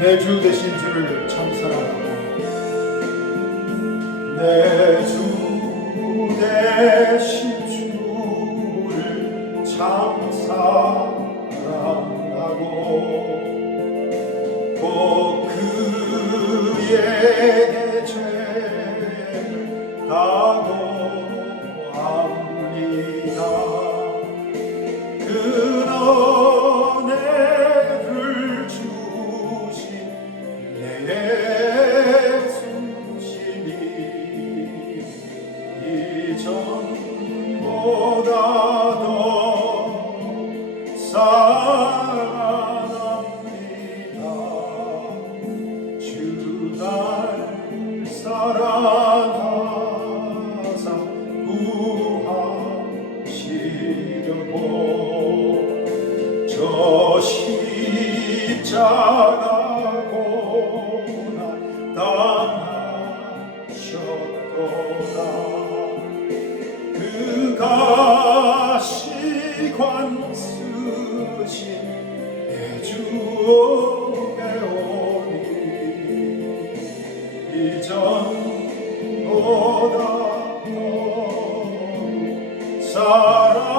내 주 되신 주를 참 사랑하고 내 주 되신 주를 참 사랑하고 꼭 그에게 죄를 다고 십자가 고 난 당하셨도다. 그 가시관 쓰신 내주에 오니 이전보다 더 사랑합니다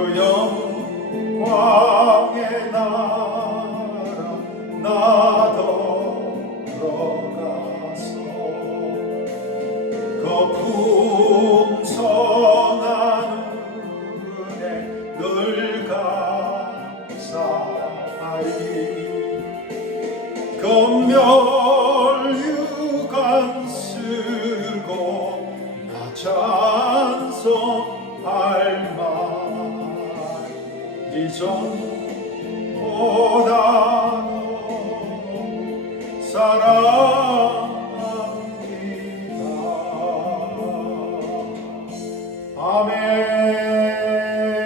그 영광의 나라 나도 들어가서 그 풍성한 은혜 늘 감사하리. 검멸유관 쓰고 나 찬송할 말 이전보다도 사랑합니다. 아멘.